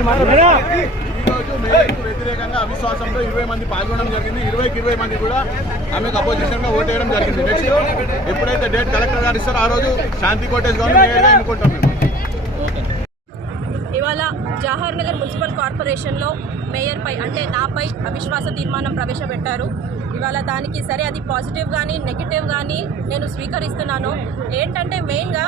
ఈరోజు మేయర్కు వ్యతిరేకంగా అవిశ్వాసంలో ఇరవై మంది పాల్గొనడం జరిగింది. ఇరవైకి ఇరవై మంది కూడా ఆమెకు అపోజిషన్గా ఓటేయడం జరిగింది. నెక్స్ట్ ఎప్పుడైతే డేట్ కలెక్టర్ గారు ఇస్తారో ఆ రోజు శాంతి కోటేజ్ గవర్నమెంట్ మేయర్గా ఎన్నుకుంటాం మేము. ఇవాళ జవహర్ నగర్ మున్సిపల్ కార్పొరేషన్లో మేయర్పై అంటే నాపై అవిశ్వాస తీర్మానం ప్రవేశపెట్టారు. ఇవాళ దానికి సరే అది పాజిటివ్ కానీ నెగిటివ్ కానీ నేను స్వీకరిస్తున్నాను. ఏంటంటే మెయిన్గా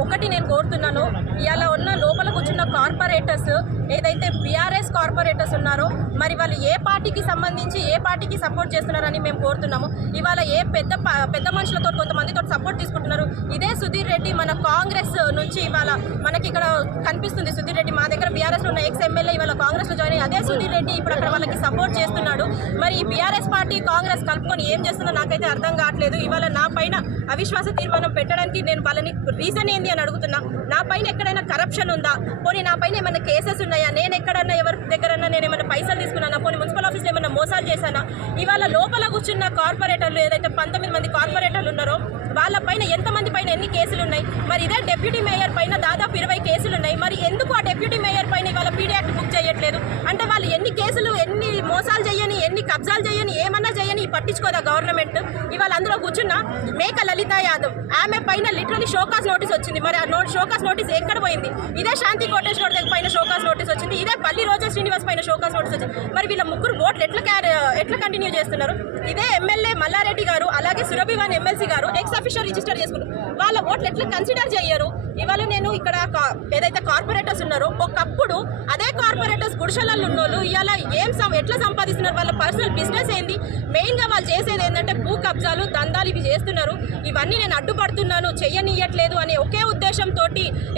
ఒకటి నేను కోరుతున్నాను. ఇవాళ ఉన్న లోపల కూర్చున్న కార్పొరేటర్స్ ఏదైతే బీఆర్ఎస్ కార్పొరేటర్స్ ఉన్నారో మరి వాళ్ళు ఏ పార్టీకి సంబంధించి ఏ పార్టీకి సపోర్ట్ చేస్తున్నారని మేము కోరుతున్నాము. ఇవాళ ఏ పెద్ద ప- పెద్ద మనుషులతో కొంతమందితో సపోర్ట్ తీసుకుంటున్నారు. ఇదే సుధీర్ రెడ్డి మన కాంగ్రెస్ నుంచి ఇవాళ మనకి ఇక్కడ కనిపిస్తుంది. సుధీర్ రెడ్డి మా దగ్గర బీఆర్ఎస్లో ఉన్న ఎక్స్ ఎమ్మెల్యే ఇవాళ కాంగ్రెస్లో జాయిన్ అయ్యి అదే సుధీర్ రెడ్డి ఇప్పుడు అక్కడ వాళ్ళకి సపోర్ట్ చేస్తున్నాడు. మరి ఈ బీఆర్ఎస్ పార్టీ కాంగ్రెస్ కలుపుకొని ఏం చేస్తుందో నాకైతే అర్థం కావట్లేదు. ఇవాళ నా పైన అవిశ్వాస తీర్మానం పెట్టడానికి నేను వాళ్ళని రీజన్ ఏంది అని అడుగుతున్నా. నా పైన ఎక్కడైనా కరప్షన్ ఉందా? పోనీ నా పైన ఏమైనా కేసెస్ ఉన్నాయా? నేను ఎక్కడన్నా ఎవరి దగ్గరన్నా నేను ఏమైనా పైసలు తీసుకున్నానా? పోనీ మున్సిపల్ ఆఫీస్లో ఏమైనా మోసాలు చేశానా? ఇవాళ లోపల కూర్చున్న కార్పొరేటర్లు ఏదైతే పంతొమ్మిది మంది కార్పొరేటర్లు ఉన్నారో వాళ్ళ పైన ఎంతమంది పైన ఎన్ని కేసులు ఉన్నాయి? మరి ఇదే డెప్యూటీ మేయర్ పైన దాదాపు ఇరవై కేసులు ఉన్నాయి మరి ఎందుకు ఆ డెప్యూటీ మేయర్ పైన ఇవాళ పీడీ యాక్ట్ బుక్ చేయట్లేదు అంటే వాళ్ళు ఎన్ని కేసులు ఎన్ని మోసాలు చేయని ఎన్ని కబ్జాలు చేయని ఏమన్నా చేయని పట్టించుకోదా గవర్నమెంట్? ఇవాళ అందులో కూర్చున్న మేక లలిత యాదవ్ ఆమె పైన లిటరలీ షోకాస్ నోటీస్ వచ్చింది. మరి ఆ షోకాస్ నోటీస్ ఎక్కడ పోయింది? ఇదే శాంతి కోటేశ్వర దగ్గర పైన షోకాస్ నోటీస్ వచ్చింది. ఇదే పల్లి రోజా శ్రీనివాస్ పైన షోకాస్ నోటీస్ వచ్చింది. మరి వీళ్ళ ముగ్గురు ఓట్లు ఎట్లా క్యారీ ఎట్లా కంటిన్యూ చేస్తున్నారు? ఇదే ఎమ్మెల్యే మల్లారెడ్డి గారు అలాగే సురభివాన్ ఎమ్మెల్సీ గారు ఎక్స్ అఫీషియల్ రిజిస్టర్ చేసుకున్నారు వాళ్ళ ఓట్లు ఎట్లా కన్సిడర్ చేయరు? ఇవాళ నేను ఇక్కడ కా- ఏదైతే కార్పొరేటర్స్ ఉన్నారో ఒకప్పుడు అదే కార్పొరేటర్స్ గుడిసెలలో ఉన్నోళ్ళు ఇవాళ ఏం ఎట్లా సంపాదిస్తున్నారు? వాళ్ళ పర్సనల్ బిజినెస్ ఏంది? మెయిన్గా వాళ్ళు చేసేది ఏంటంటే భూ కబ్జాలు దందాలు ఇవి చేస్తున్నారు. ఇవన్నీ నేను అడ్డుపడుతున్నాను చెయ్యనియట్లేదు అనే ఒకే ఉద్దేశంతో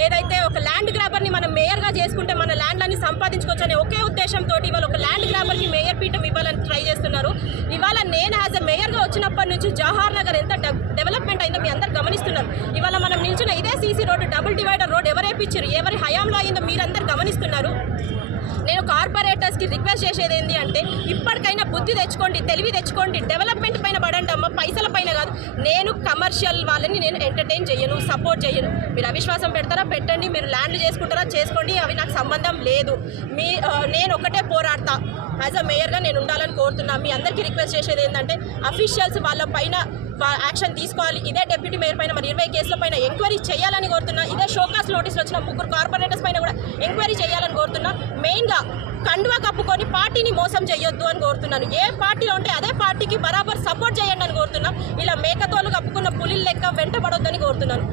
ఏదైతే ఒక ల్యాండ్ గ్రాబర్ని మనం మేయర్గా చేసుకుంటే మన ల్యాండ్ అని సంపాదించుకోవచ్చు అనే ఒకే ఉద్దేశంతో ఇవాళ ఒక ల్యాండ్ గ్రాబర్కి మేయర్ పీఠం ఇవ్వాలని ట్రై చేస్తున్నారు. ఇవాళ నేను యాజ్ అ మేయర్గా వచ్చినప్పటి నుంచి జవహర్ నగర్ ఎంత డెవలప్మెంట్ అయిందో మీ అందరు గమనిస్తున్నారు. ఇవాళ మనం నిల్చున్న ఇదే CC road double divider road ఎవరేపించారు ఎవరి హయాంలో అయిందో మీరందరు గమనిస్తున్నారు. నేను కార్పొరేటర్స్కి రిక్వెస్ట్ చేసేది ఏంటి అంటే ఇప్పటికైనా బుద్ధి తెచ్చుకోండి తెలివి తెచ్చుకోండి డెవలప్మెంట్ పైన పడండి అమ్మ పైసల పైన కాదు. నేను కమర్షియల్ వాళ్ళని నేను ఎంటర్టైన్ చేయను సపోర్ట్ చేయను మీరు అవిశ్వాసం పెడతారా? పెట్టండి. మీరు ల్యాండ్లు చేసుకుంటారా? చేసుకోండి. అవి నాకు సంబంధం లేదు. మీ నేను ఒకటే పోరాడతా. యాజ్ అ మేయర్గా నేను ఉండాలని కోరుతున్నా. మీ అందరికీ రిక్వెస్ట్ చేసేది ఏంటంటే అఫీషియల్స్ వాళ్ళ పైన యాక్షన్ తీసుకోవాలి. ఇదే డిప్యూటీ మేయర్ పైన మరి ఇరవై కేసుల పైన ఎంక్వైరీ చేయాలని కోరుతున్నా. ఇదే షోకాస్ నోటీసులు వచ్చిన ముగ్గురు కార్పొరేటర్స్ పైన కూడా ఎంక్వైరీ చేయాలని మెయిన్గా కండువా కప్పుకొని పార్టీని మోసం చేయొద్దు అని కోరుతున్నాను. ఏ పార్టీలో ఉంటే అదే పార్టీకి బరాబర్ సపోర్ట్ చేయండి అని కోరుతున్నా. ఇలా మేకతోలు కప్పుకున్న పులి లెక్క వెంటబడొద్దని కోరుతున్నాను.